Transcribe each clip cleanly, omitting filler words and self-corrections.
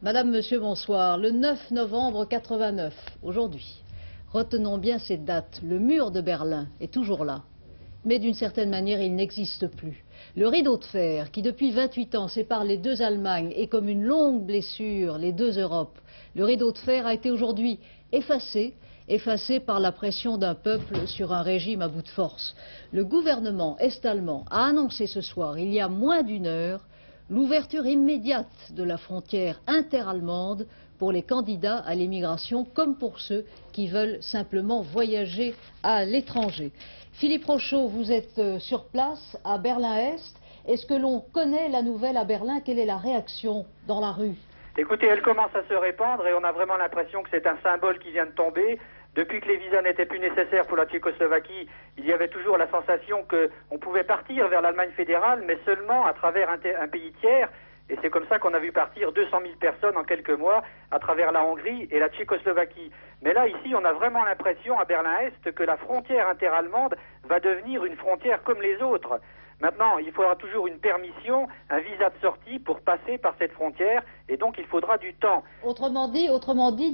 Madame, Monsieur, bonsoir. Le 9 novembre 89, aujourd'hui. Retenons bien ces dates. Le mur de Berlin est toujours là. Mais d'une certaine manière, il n'existe plus. Le rideau de fer, qui depuis 28 ans sépare les deux Allemagnes, est comme une longue blessure, les deux Europes. Le rideau de fer a été aujourd'hui effacé par la pression d'un peuple sur un régime à bout de force. Le gouvernement est-allemand a annoncé ce soir, il y a moins d'une heure, l'ouverture immédiate de la frontière interallemande pour les candidats à l'immigration comme pour ceux qui veulent simplement voyager à l'étranger. Philippe Rochaud, vous êtes sur place à Berlin-Est. Est-ce que l'on connaît la nouvelle à Berlin? Quelle est la réaction dans la rue? Écoutez, elle commence à se répandre et on a vraiment l'impression que c'est un symbole qui vient de tomber. Depuis que les visas n'étaient plus nécessaires pour la Tchécoslovaquie, il y avait toujours la sensation qu'on pouvait partir vers l'Allemagne fédérale, mais seulement à travers un pays tiers. Et c'est comme ça qu'on a vu partir 200 000 personnes en quelques mois à travers la Hongrie et la Tchécoslovaquie. Mais là, ici, on a vraiment l'impression à Berlin-Est que la frontière interallemande va devenir une frontière comme les autres. Maintenant, il faudra toujours une permission, un visa de sortie pour passer par cette frontière, et donc il faudra du temps. Autrement dit,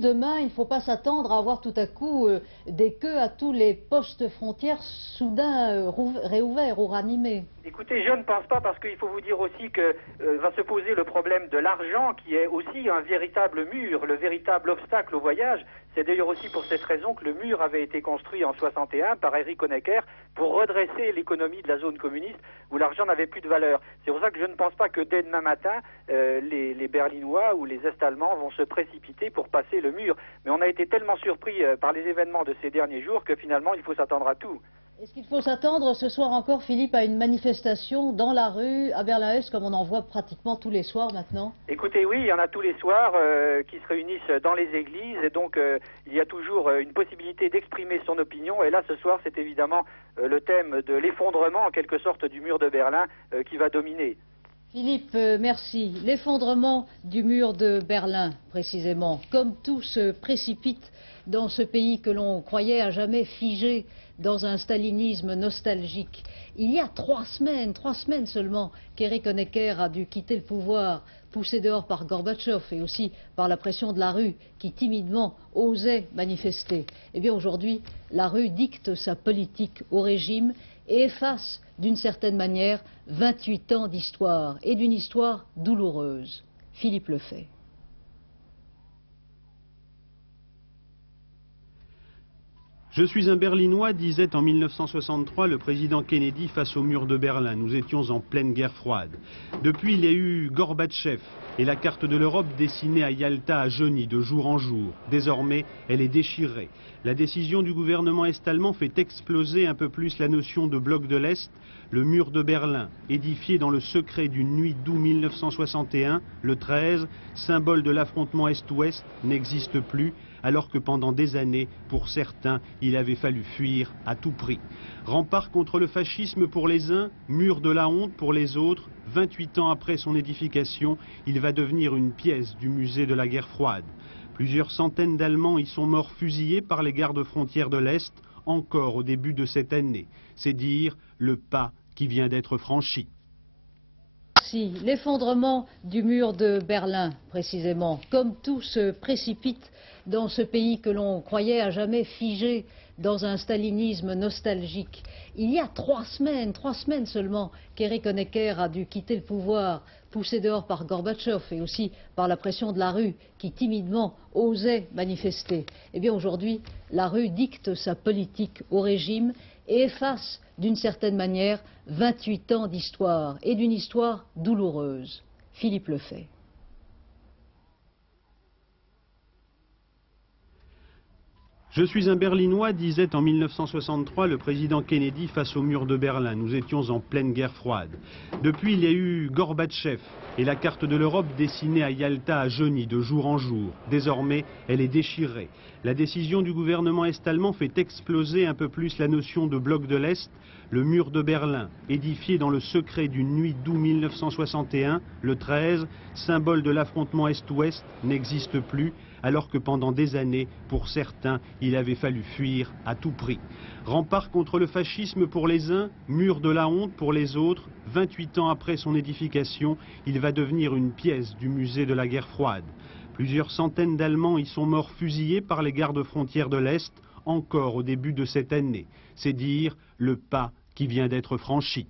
demain, il ne faut pas s'attendre à avoir tout à coup des queues à tous les postes frontières soudain réouverts ou ranimés. Écoutez, je ne pense pas, parce qu'il faut vous dire aussi que va se poser le problème de l'argent, qui est aussi un véritable mur, le véritable obstacle au voyage. C'est d'ailleurs aussi pour cette raison que le mur avait été construit en 61 par Erich Honecker pour redresser l'économie de la zone communiste où l'argent n'avait plus de valeur. C'est pour ça que je ne pense pas que dès demain matin, les Berlinois ou les Est-Allemands vont se précipiter pour passer le mur. Mais on a été tellement surpris par les événements de ces derniers jours que finalement il faut s'attendre à tout. Est-ce qu'il faut s'attendre ce soir encore, Philippe, à une manifestation dans la rue à Berlin-Est, comme on en voit pratiquement tous les soirs maintenant? Écoutez, oui, il y en a tous les soirs qui se réunissent dans les églises, et donc il y a toujours une possibilité d'exprimer son opinion. Et là, ce soir, c'est évidemment le thème de l'effondrement, en quelque sorte, du mur de Berlin qui va dominer. Philippe, merci. L'effondrement du mur de Berlin, précisément, comme tout se précipite dans ce pays que l'on croyait à jamais figé dans un stalinisme nostalgique. Il y a 3 semaines seulement, qu'Erich Honecker a dû quitter le pouvoir, poussé dehors par Gorbatchev et aussi par la pression de la rue qui timidement osait manifester. Eh bien aujourd'hui, la rue dicte sa politique au régime et efface d'une certaine manière 28 ans d'histoire et d'une histoire douloureuse. Philippe le fait. Je suis un Berlinois, disait en 1963 le président Kennedy face au mur de Berlin. Nous étions en pleine guerre froide. Depuis, il y a eu Gorbatchev et la carte de l'Europe dessinée à Yalta a jauni de jour en jour. Désormais, elle est déchirée. La décision du gouvernement est-allemand fait exploser un peu plus la notion de bloc de l'Est. Le mur de Berlin, édifié dans le secret d'une nuit d'août 1961, le 13, symbole de l'affrontement Est-Ouest, n'existe plus, alors que pendant des années, pour certains, il avait fallu fuir à tout prix. Rempart contre le fascisme pour les uns, mur de la honte pour les autres, 28 ans après son édification, il va devenir une pièce du musée de la guerre froide. Plusieurs centaines d'Allemands y sont morts fusillés par les gardes-frontières de l'Est, encore au début de cette année. C'est dire le pas qui vient d'être franchi. L'effondrement du mur de Berlin, précisément, comme tout se précipite dans ce pays que l'on croyait à jamais figé dans un stalinisme nostalgique. Il y a 3 semaines seulement, qu'Erich Honecker a dû quitter le pouvoir, poussé dehors par Gorbatchev et aussi par la pression de la rue qui timidement osait manifester. Eh bien aujourd'hui, la rue dicte sa politique au régime et efface d'une certaine manière 28 ans d'histoire et d'une histoire douloureuse. Philippe le fait. Je suis un Berlinois, disait en 1963 le président Kennedy face au mur de Berlin. Nous étions en pleine guerre froide. Depuis, il y a eu Gorbatchev et la carte de l'Europe dessinée à Yalta a jauni de jour en jour. Désormais, elle est déchirée. La décision du gouvernement est-allemand fait exploser un peu plus la notion de bloc de l'Est. Le mur de Berlin, édifié dans le secret d'une nuit d'août 1961, le 13, symbole de l'affrontement Est-Ouest, n'existe plus, alors que pendant des années, pour certains, il avait fallu fuir à tout prix. Rempart contre le fascisme pour les uns, mur de la honte pour les autres, 28 ans après son édification, il va devenir une pièce du musée de la guerre froide. Plusieurs centaines d'Allemands y sont morts fusillés par les gardes-frontières de l'Est, encore au début de cette année. C'est dire le pas qui vient d'être franchi.